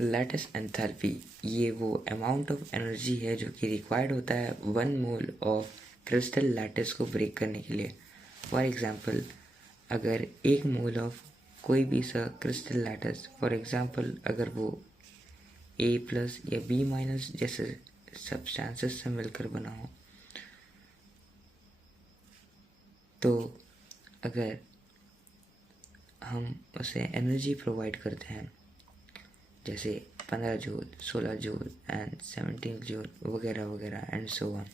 Lattice enthalpy ये वो amount of energy है जो कि रिक्वायर्ड होता है 1 मोल ऑफ क्रिस्टल लैटिस को ब्रेक करने के लिए। फॉर एग्जांपल, अगर 1 मोल ऑफ कोई भी सा क्रिस्टल लैटिस, फॉर एग्जांपल अगर वो A+ या B- जैसे सब्सटेंसेस से मिलकर बना हो, तो अगर हम उसे एनर्जी प्रोवाइड करते हैं जैसे 15 जूल, 16 जूल एंड 17 जूल वगैरह वगैरह एंड सो ऑन,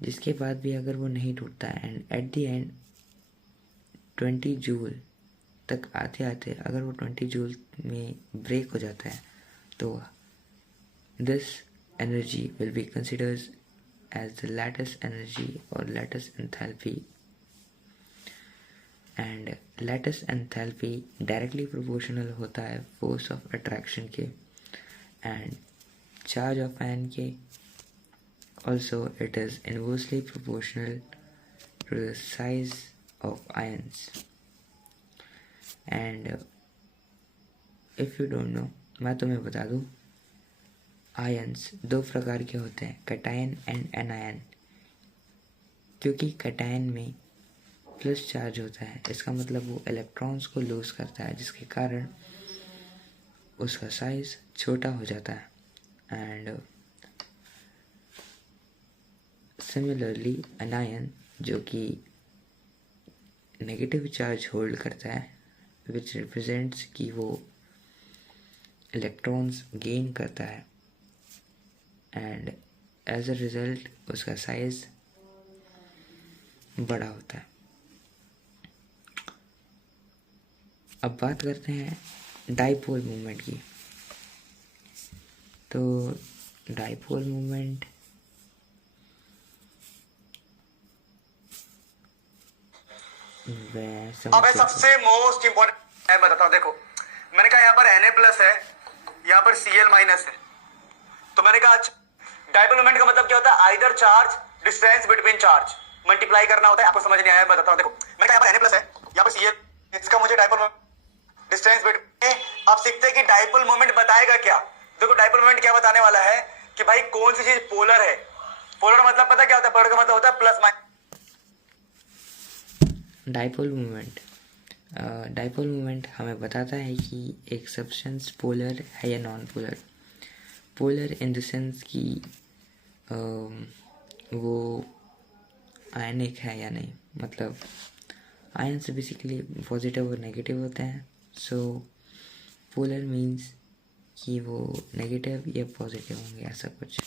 जिसके बाद भी अगर वो नहीं टूटता and at the end 20 joule तक आते आते अगर वो 20 जूल में ब्रेक हो जाता है, तो this energy will be considered as the lattice energy और lattice enthalpy. And lattice enthalpy directly proportional होता है फोर्स ऑफ अट्रैक्शन के एंड चार्ज ऑफ आयन के। Also, it is inversely proportional to the size of ions. And if you don't know, मैं तुम्हें बता दूँ, ions 2 प्रकार के होते हैं, कैटायन एंड एनायन। क्योंकि कैटायन में प्लस चार्ज होता है, इसका मतलब वो इलेक्ट्रॉन्स को लूज करता है, जिसके कारण उसका साइज छोटा हो जाता है। एंड सिमिलरली अनायन जो कि नेगेटिव चार्ज होल्ड करता है, विच रिप्रेजेंट्स कि वो इलेक्ट्रॉन्स गेन करता है एंड एज अ रिजल्ट उसका साइज बड़ा होता है। अब बात करते हैं डाइपोल मूवमेंट की। तो डाइपोल मूवमेंट अब सबसे मोस्ट इंपॉर्टेंट मैं बताता हूँ। देखो, मैंने कहा यहाँ पर Na+ है, यहाँ पर Cl- है। तो मैंने कहा डाइपोल मोमेंट का मतलब क्या होता है? Either charge distance between charge multiply करना होता है। आपको समझ नहीं आया, मैं बताता हूँ। देखो, मैंने कहा यहाँ पर Na+ है, यहाँ पर Cl, इसका मुझे डाइपोल डिस्टेंस बिटवीन। अब सीखते हैं कि डाइपोल मोमेंट बताएगा क्या। देखो, डाइपोल मोमेंट क्या बताने वाला है कि भाई कौन सी चीज पोलर है। पोलर मतलब पता क्या होता है? पोलर का मतलब होता है प्लस माइनस। डाइपोल मूवमेंट हमें बताता है कि एक सब्सटेंस पोलर है या non polar. Polar in the sense कि वो आयनिक है या नहीं, मतलब आयन्स बेसिकली पॉजिटिव और नेगेटिव होते हैं। सो पोलर मीन्स कि वो नेगेटिव या पॉजिटिव होंगे, ऐसा कुछ।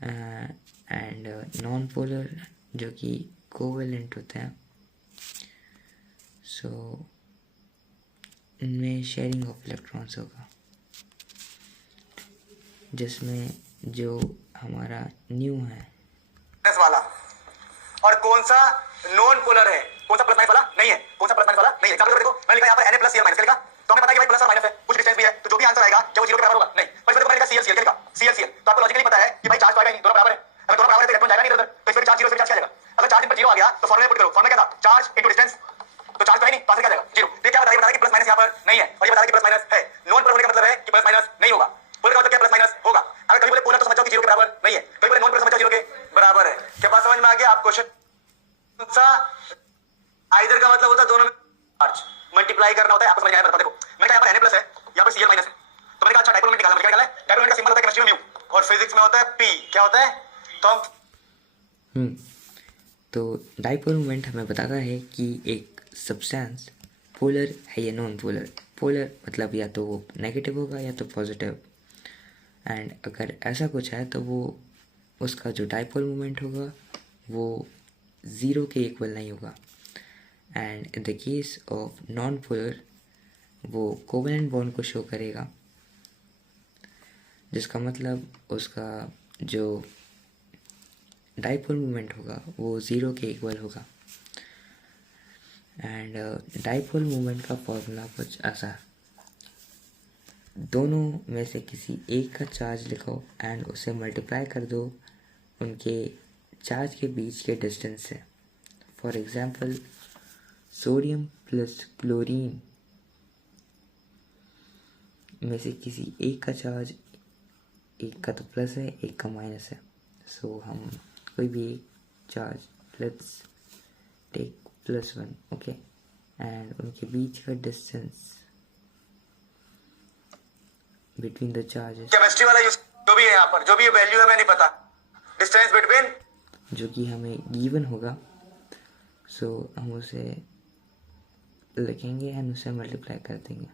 एंड नॉन पोलर जो कि कोवेलेंट होते हैं, सो इनमें शेयरिंग ऑफ इलेक्ट्रॉन्स होगा, जिसमें जो हमारा न्यू है वाला और कौन सा नॉन पोलर है, कौन सा प्लस माइनस वाला नहीं है, कौन सा प्लस माइनस वाला नहीं है। एग्जांपल देखो, मैंने लिखा यहाँ पर Na+ Cl- लिखा, तो हमें पता है कि भाई प्लस और माइनस है, कुछ डिस्टेंस भी है, तो जो भी आंसर आएगा क्या वो 0 के बराबर होगा? नहीं। पर इसमें देखो मैंने लिखा Cl- लिखा, Cl। तो आपको लॉजिकली पता है कि भाई चार्ज तो आएगा नहीं, दोनों बराबर है। अगर दोनों बराबर है तो इलेक्ट्रॉन जाएगा नहीं इधर, तो इसमें चार्ज 0 से चार्ज क्या जाएगा? अगर चार्ज इन पर 0 आ गया तो फॉर्मूला पुट करो। फॉर्मूला क्या था? Charge into distance. तो चार्ज तो है नहीं, तो आंसर क्या जाएगा? 0। ये क्या बता रहा है कि प्लस माइनस यहाँ पर नहीं है, और ये बता रहा है कि प्लस माइनस है। नॉन पोलर होने का मतलब है कि प्लस माइनस नहीं होगा। पोलर का मतलब क्या? प्लस माइनस होगा। अगर कभी बोले पोलर तो समझ जाओ कि 0 के बराबर नहीं है, कभी बोले नॉन पोलर समझ जाओ 0 के बराबर है। क्या बात समझ में आ गया? आप क्वेश्चन सा आइदर का मतलब होता है दोनों में चार्ज मल्टीप्लाई करना होता है। आपको समझ आया? बता। देखो, मैंने कहा यहाँ पर Na+ है, यहाँ पर Cl- है, तो मैंने कहा अच्छा डाइपोल मोमेंट निकालना। क्या निकालना है? डाइपोल मोमेंट का सिंबल होता है केमिस्ट्री में म्यू और फिजिक्स में होता है P। क्या होता है? तो हम तो डाइपोल मूवमेंट हमें बताता है कि एक सब्सटेंस पोलर है या नॉन पोलर। पोलर मतलब या तो वो नेगेटिव होगा या तो पॉजिटिव, एंड अगर ऐसा कुछ है तो वो उसका जो डाइपोल मूवमेंट होगा वो 0 के इक्वल नहीं होगा। And in the case of non polar वो कोवेलेंट बॉन्ड को शो करेगा, जिसका मतलब उसका जो डाइपोल मूवमेंट होगा वो 0 के इक्वल होगा। एंड डाइपोल मूवमेंट का फॉर्मूला कुछ ऐसा है, दोनों में से किसी एक का चार्ज लिखो एंड उसे मल्टीप्लाई कर दो उनके चार्ज के बीच के डिस्टेंस से। For example, sodium plus chlorine में से किसी एक का चार्ज, एक का तो प्लस है एक का माइनस है, सो हम कोई भी एक charge, let's take +1, okay, and उनके बीच का distance between the charges, chemistry वाला यूज जो भी है यहाँ पर, जो भी वैल्यू है मैं नहीं पता, डिस्टेंस बिटवीन जो कि हमें गिवन होगा, सो हम उसे लिखेंगे एंड उसे मल्टीप्लाई कर देंगे।